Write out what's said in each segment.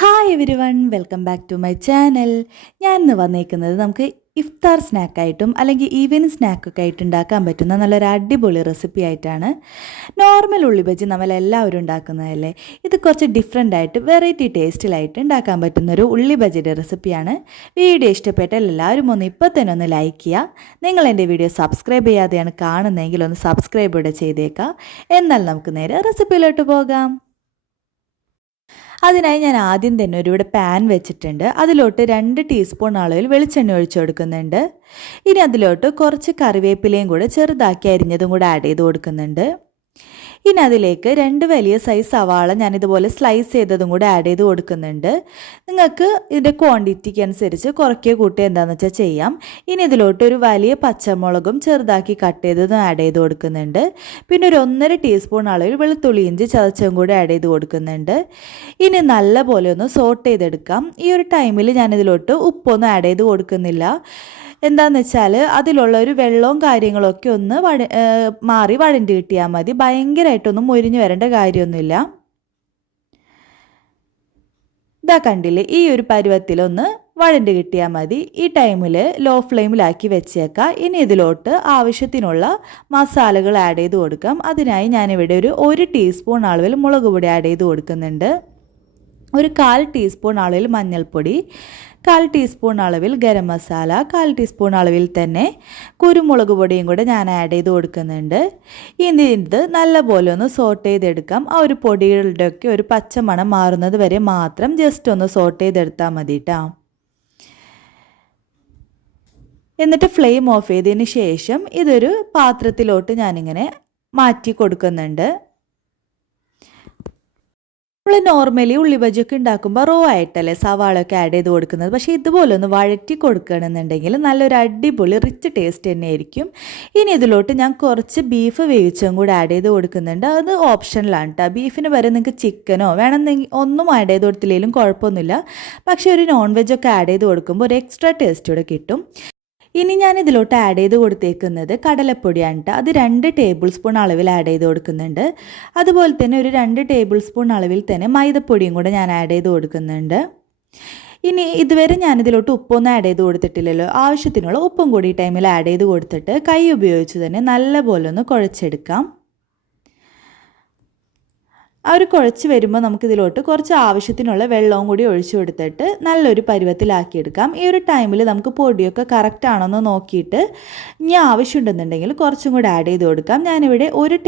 Hi every one welcome back to my channel ഞാൻ ഇന്ന് വന്നേക്കുന്നത് നമുക്ക് ഇഫ്താർ സ്നാക്കായിട്ടും അല്ലെങ്കിൽ ഈവനിങ് സ്നാക്കൊക്കെ ആയിട്ട് ഉണ്ടാക്കാൻ പറ്റുന്ന നല്ലൊരു അടിപൊളി റെസിപ്പി ആയിട്ടാണ് നോർമൽ ഉള്ളി ബജി നമ്മളെല്ലാവരും ഉണ്ടാക്കുന്നതല്ലേ? ഇത് കുറച്ച് ഡിഫറെന്റ് ആയിട്ട് വെറൈറ്റി ടേസ്റ്റിലായിട്ട് ഉണ്ടാക്കാൻ പറ്റുന്ന ഒരു ഉള്ളി ബജിയുടെ റെസിപ്പിയാണ് വീഡിയോ ഇഷ്ടപ്പെട്ടാൽ എല്ലാവരും ഒന്ന് ഇപ്പോൾ തന്നെ ഒന്ന് ലൈക്ക് ചെയ്യുക നിങ്ങൾ എന്റെ വീഡിയോ സബ്സ്ക്രൈബ് ചെയ്യാതെയാണ് കാണുന്നതെങ്കിൽ ഒന്ന് സബ്സ്ക്രൈബ് ഇവിടെ ചെയ്തേക്കാം. എന്നാൽ നമുക്ക് നേരെ റെസിപ്പിയിലോട്ട് പോകാം. അതിനായി ഞാൻ ആദ്യം തന്നെ ഒരു പാൻ വെച്ചിട്ടുണ്ട്. അതിലോട്ട് രണ്ട് ടീസ്പൂൺ അളവിൽ വെളിച്ചെണ്ണ ഒഴിച്ചു കൊടുക്കുന്നുണ്ട്. ഇനി അതിലോട്ട് കുറച്ച് കറിവേപ്പിലയും കൂടെ ചെറുതാക്കി അരിഞ്ഞതും കൂടെ ആഡ് ചെയ്ത് കൊടുക്കുന്നുണ്ട്. ഇനി അതിലേക്ക് രണ്ട് വലിയ സൈസ് സവാള ഞാനിതുപോലെ സ്ലൈസ് ചെയ്തതും കൂടെ ആഡ് ചെയ്ത് കൊടുക്കുന്നുണ്ട്. നിങ്ങൾക്ക് ഇതിന്റെ ക്വാണ്ടിറ്റിക്ക് അനുസരിച്ച് കുറയ്ക്കുക കൂട്ടുക എന്താണെന്ന് വെച്ചാൽ ചെയ്യാം. ഇനി ഇതിലോട്ട് ഒരു വലിയ പച്ചമുളകും ചെറുതാക്കി കട്ട് ചെയ്തതും ആഡ് ചെയ്ത് കൊടുക്കുന്നുണ്ട്. പിന്നെ ഒരു ഒന്നര ടീസ്പൂൺ അളവിൽ വെളുത്തുള്ളി ഇഞ്ചി ചതച്ചും കൂടെ ആഡ് ചെയ്ത് കൊടുക്കുന്നുണ്ട്. ഇനി നല്ലപോലെ ഒന്ന് സോട്ട് ചെയ്തെടുക്കാം. ഈ ഒരു ടൈമിൽ ഞാനിതിലോട്ട് ഉപ്പൊന്നും ആഡ് ചെയ്ത് കൊടുക്കുന്നില്ല. എന്താന്ന് വെച്ചാൽ അതിലുള്ള ഒരു വെള്ളവും കാര്യങ്ങളൊക്കെ ഒന്ന് വഴ മാറി വഴണ്ടി കിട്ടിയാൽ മതി. ഭയങ്കരമായിട്ടൊന്നും മൊരിഞ്ഞു വരേണ്ട കാര്യമൊന്നുമില്ല. ഇതാ കണ്ടില്ലേ ഈ ഒരു പരുവത്തിലൊന്ന് വഴണ്ട് കിട്ടിയാൽ മതി. ഈ ടൈമിൽ ലോ ഫ്ലെയിമിലാക്കി വെച്ചേക്കാം. ഇനി ഇതിലോട്ട് ആവശ്യത്തിനുള്ള മസാലകൾ ആഡ് ചെയ്ത് കൊടുക്കാം. അതിനായി ഞാനിവിടെ ഒരു ഒരു ടീസ്പൂൺ അളവിൽ മുളക് പൊടി ആഡ് ചെയ്ത് കൊടുക്കുന്നുണ്ട്. ഒരു കാൽ ടീസ്പൂൺ അളവിൽ മഞ്ഞൾപ്പൊടി കാൽ ടീസ്പൂൺ അളവിൽ ഗരം മസാല കാൽ ടീസ്പൂൺ അളവിൽ തന്നെ കുരുമുളക് പൊടിയും കൂടെ ഞാൻ ആഡ് ചെയ്ത് കൊടുക്കുന്നുണ്ട്. ഇനി ഇത് നല്ലപോലെ ഒന്ന് സോട്ട് ചെയ്തെടുക്കാം. ആ ഒരു പൊടികളുടെയൊക്കെ ഒരു പച്ചമണം മാറുന്നത് വരെ മാത്രം ജസ്റ്റ് ഒന്ന് സോട്ട് ചെയ്തെടുത്താൽ മതി കേട്ടോ എന്നിട്ട് ഫ്ലെയിം ഓഫ് ചെയ്തതിന് ശേഷം ഇതൊരു പാത്രത്തിലോട്ട് ഞാനിങ്ങനെ മാറ്റി കൊടുക്കുന്നുണ്ട്. നമ്മൾ നോർമലി ഉള്ളി ബജിയൊക്കെ ഉണ്ടാക്കുമ്പോൾ റോ ആയിട്ടല്ലേ സവാള ഒക്കെ ആഡ് ചെയ്ത് കൊടുക്കുന്നത്. പക്ഷേ ഇതുപോലെ ഒന്ന് വഴറ്റി കൊടുക്കണമെന്നുണ്ടെങ്കിൽ നല്ലൊരു അടിപൊളി റിച്ച് ടേസ്റ്റ് തന്നെയായിരിക്കും. ഇനി ഇതിലോട്ട് ഞാൻ കുറച്ച് ബീഫ് വേവിച്ചും കൂടി ആഡ് ചെയ്ത് കൊടുക്കുന്നുണ്ട്. അത് ഓപ്ഷനിലാണ് കേട്ടോ ബീഫിന് വരെ നിങ്ങൾക്ക് ചിക്കനോ വേണമെന്നെങ്കിൽ ഒന്നും ആഡ് ചെയ്ത് കൊടുത്തില്ലെങ്കിലും കുഴപ്പമൊന്നുമില്ല. പക്ഷേ ഒരു നോൺ വെജ് ഒക്കെ ആഡ് ചെയ്ത് കൊടുക്കുമ്പോൾ ഒരു എക്സ്ട്രാ ടേസ്റ്റ് കൂടെ കിട്ടും. ഇനി ഞാൻ ഇതിലോട്ട് ആഡ് ചെയ്ത് കൊടുത്തേക്കുന്നത് കടലപ്പൊടിയാണ് കേട്ടോ അത് രണ്ട് ടേബിൾ സ്പൂൺ അളവിൽ ആഡ് ചെയ്ത് കൊടുക്കുന്നുണ്ട്. അതുപോലെ തന്നെ ഒരു രണ്ട് ടേബിൾ സ്പൂൺ അളവിൽ തന്നെ മൈദപ്പൊടിയും കൂടെ ഞാൻ ആഡ് ചെയ്ത് കൊടുക്കുന്നുണ്ട്. ഇനി ഇതുവരെ ഞാനിതിലോട്ട് ഉപ്പൊന്നും ആഡ് ചെയ്ത് കൊടുത്തിട്ടില്ലല്ലോ. ആവശ്യത്തിനുള്ള ഉപ്പും കൂടി ടൈമിൽ ആഡ് ചെയ്ത് കൊടുത്തിട്ട് കൈ ഉപയോഗിച്ച് തന്നെ നല്ലപോലെ ഒന്ന് കുഴച്ചെടുക്കാം. ആ ഒരു കുഴച്ച് വരുമ്പോൾ നമുക്കിതിലോട്ട് കുറച്ച് ആവശ്യത്തിനുള്ള വെള്ളവും കൂടി ഒഴിച്ചു കൊടുത്തിട്ട് നല്ലൊരു പരുവത്തിലാക്കിയെടുക്കാം ഈ ഒരു ടൈമിൽ നമുക്ക് പൊടിയൊക്കെ കറക്റ്റ് ആണോന്ന് നോക്കിയിട്ട് ഇനി ആവശ്യമുണ്ടെന്നുണ്ടെങ്കിൽ കുറച്ചും കൂടി ആഡ് ചെയ്ത് കൊടുക്കാം. ഞാനിവിടെ ഒരു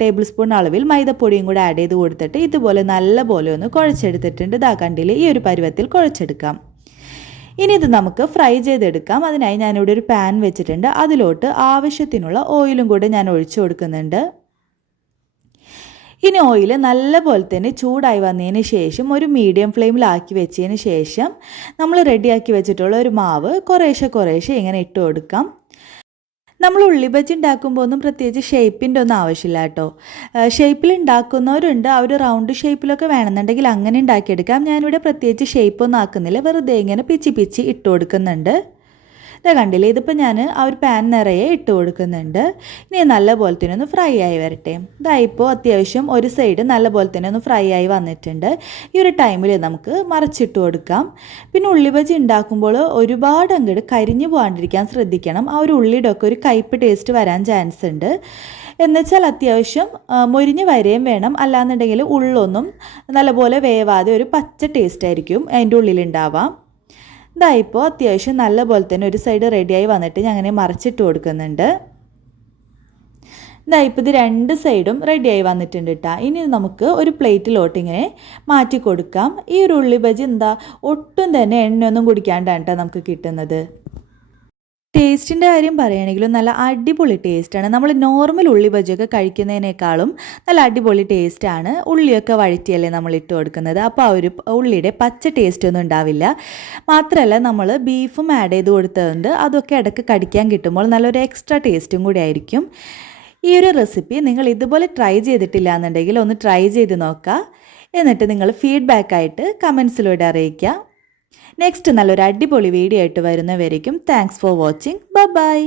ടേബിൾ സ്പൂൺ അളവിൽ മൈദപ്പൊടിയും കൂടി ആഡ് ചെയ്ത് കൊടുത്തിട്ട് ഇതുപോലെ നല്ല പോലെ ഒന്ന് കുഴച്ചെടുത്തിട്ടുണ്ട്. ഇതാ കണ്ടിയിൽ ഈ ഒരു പരുവത്തിൽ കുഴച്ചെടുക്കാം. ഇനി ഇത് നമുക്ക് ഫ്രൈ ചെയ്തെടുക്കാം. അതിനായി ഞാനിവിടെ ഒരു പാൻ വെച്ചിട്ടുണ്ട്. അതിലോട്ട് ആവശ്യത്തിനുള്ള ഓയിലും കൂടെ ഞാൻ ഒഴിച്ചു കൊടുക്കുന്നുണ്ട്. ഇനി ഓയിൽ നല്ലപോലെ തന്നെ ചൂടായി വന്നതിന് ശേഷം ഒരു മീഡിയം ഫ്ലെയിമിലാക്കി വെച്ചതിന് ശേഷം നമ്മൾ റെഡിയാക്കി വെച്ചിട്ടുള്ള ഒരു മാവ് കുറേശ്ശെ കുറേശ്ശെ ഇങ്ങനെ ഇട്ട് കൊടുക്കാം. നമ്മൾ ഉള്ളി ഉണ്ടാക്കുമ്പോൾ ഒന്നും പ്രത്യേകിച്ച് ഷേപ്പിന്റെ ഒന്നും ആവശ്യമില്ല കേട്ടോ. ഷേപ്പിൽ ഉണ്ടാക്കുന്നവരുണ്ട്. ഒരു റൗണ്ട് ഷേപ്പിലൊക്കെ വേണമെന്നുണ്ടെങ്കിൽ അങ്ങനെ ഉണ്ടാക്കിയെടുക്കാം. ഞാനിവിടെ പ്രത്യേകിച്ച് ഷേപ്പൊന്നും ആക്കുന്നില്ല. വെറുതെ ഇങ്ങനെ പിച്ചി പിച്ചി ഇട്ട് കൊടുക്കുന്നുണ്ട്. ഇതാ കണ്ടില്ലേ ഇതിപ്പോൾ ഞാൻ ആ ഒരു പാൻ നിറയെ ഇട്ട് കൊടുക്കുന്നുണ്ട്. ഇനി നല്ല പോലെ തന്നെ ഒന്ന് ഫ്രൈ ആയി വരട്ടെ. ഇതാ ഇപ്പോൾ അത്യാവശ്യം ഒരു സൈഡ് നല്ല പോലെ തന്നെ ഒന്ന് ഫ്രൈ ആയി വന്നിട്ടുണ്ട്. ഈ ഒരു ടൈമിൽ നമുക്ക് മറച്ചിട്ട് കൊടുക്കാം. പിന്നെ ഉള്ളി ബജി ഉണ്ടാക്കുമ്പോൾ ഒരുപാട് അങ്ങോട്ട് കരിഞ്ഞു പോകാണ്ടിരിക്കാൻ ശ്രദ്ധിക്കണം. ആ ഒരു ഉള്ളിയുടെ ഒക്കെ ഒരു കയ്പ് ടേസ്റ്റ് വരാൻ ചാൻസ് ഉണ്ട്. എന്നുവെച്ചാൽ അത്യാവശ്യം മൊരിഞ്ഞ് വരെയും വേണം. അല്ലാന്നുണ്ടെങ്കിൽ ഉള്ളൊന്നും നല്ലപോലെ വേവാതെ ഒരു പച്ച ടേസ്റ്റ് ആയിരിക്കും അതിന്റെ ഉള്ളിലുണ്ടാവാം ഇതാ അത്യാവശ്യം നല്ല പോലെ തന്നെ ഒരു സൈഡ് റെഡിയായി വന്നിട്ട് ഞാൻ അങ്ങനെ മറിച്ചിട്ട് കൊടുക്കുന്നുണ്ട്. ഇതാ ഇപ്പോൾ ഇത് രണ്ട് സൈഡും റെഡിയായി വന്നിട്ടുണ്ട് കേട്ടോ ഇനി നമുക്ക് ഒരു പ്ലേറ്റിലോട്ട് ഇങ്ങനെ മാറ്റി കൊടുക്കാം. ഈ ഒരു ഉള്ളി ബജി എന്താ? ഒട്ടും തന്നെ എണ്ണയൊന്നും കുടിക്കാണ്ടാണ് കേട്ടോ നമുക്ക് കിട്ടുന്നത്. ടേസ്റ്റിന്റെ കാര്യം പറയുകയാണെങ്കിലും നല്ല അടിപൊളി ടേസ്റ്റാണ് നമ്മൾ നോർമൽ ഉള്ളി ബജിയൊക്കെ കഴിക്കുന്നതിനേക്കാളും നല്ല അടിപൊളി ടേസ്റ്റാണ് ഉള്ളിയൊക്കെ വഴറ്റിയല്ലേ നമ്മൾ ഇട്ട് കൊടുക്കുന്നത്. അപ്പോൾ ആ ഒരു ഉള്ളിയുടെ പച്ച ടേസ്റ്റ് ഒന്നും ഉണ്ടാവില്ല. മാത്രമല്ല നമ്മൾ ബീഫും ആഡ് ചെയ്ത് കൊടുത്തതുകൊണ്ട് അതൊക്കെ ഇടയ്ക്ക് കടിക്കാൻ കിട്ടുമ്പോൾ നല്ലൊരു എക്സ്ട്രാ ടേസ്റ്റും കൂടി ആയിരിക്കും. ഈ ഒരു റെസിപ്പി നിങ്ങൾ ഇതുപോലെ ട്രൈ ചെയ്തിട്ടില്ല എന്നുണ്ടെങ്കിൽ ഒന്ന് ട്രൈ ചെയ്ത് നോക്കുക. എന്നിട്ട് നിങ്ങൾ ഫീഡ്ബാക്കായിട്ട് കമൻസിലൂടെ അറിയിക്കുക. നെക്സ്റ്റ് നല്ലൊരു അടിപൊളി വീഡിയോ ആയിട്ട് വരുന്നവരേക്കും താങ്ക്സ് ഫോർ വാച്ചിങ് ബൈ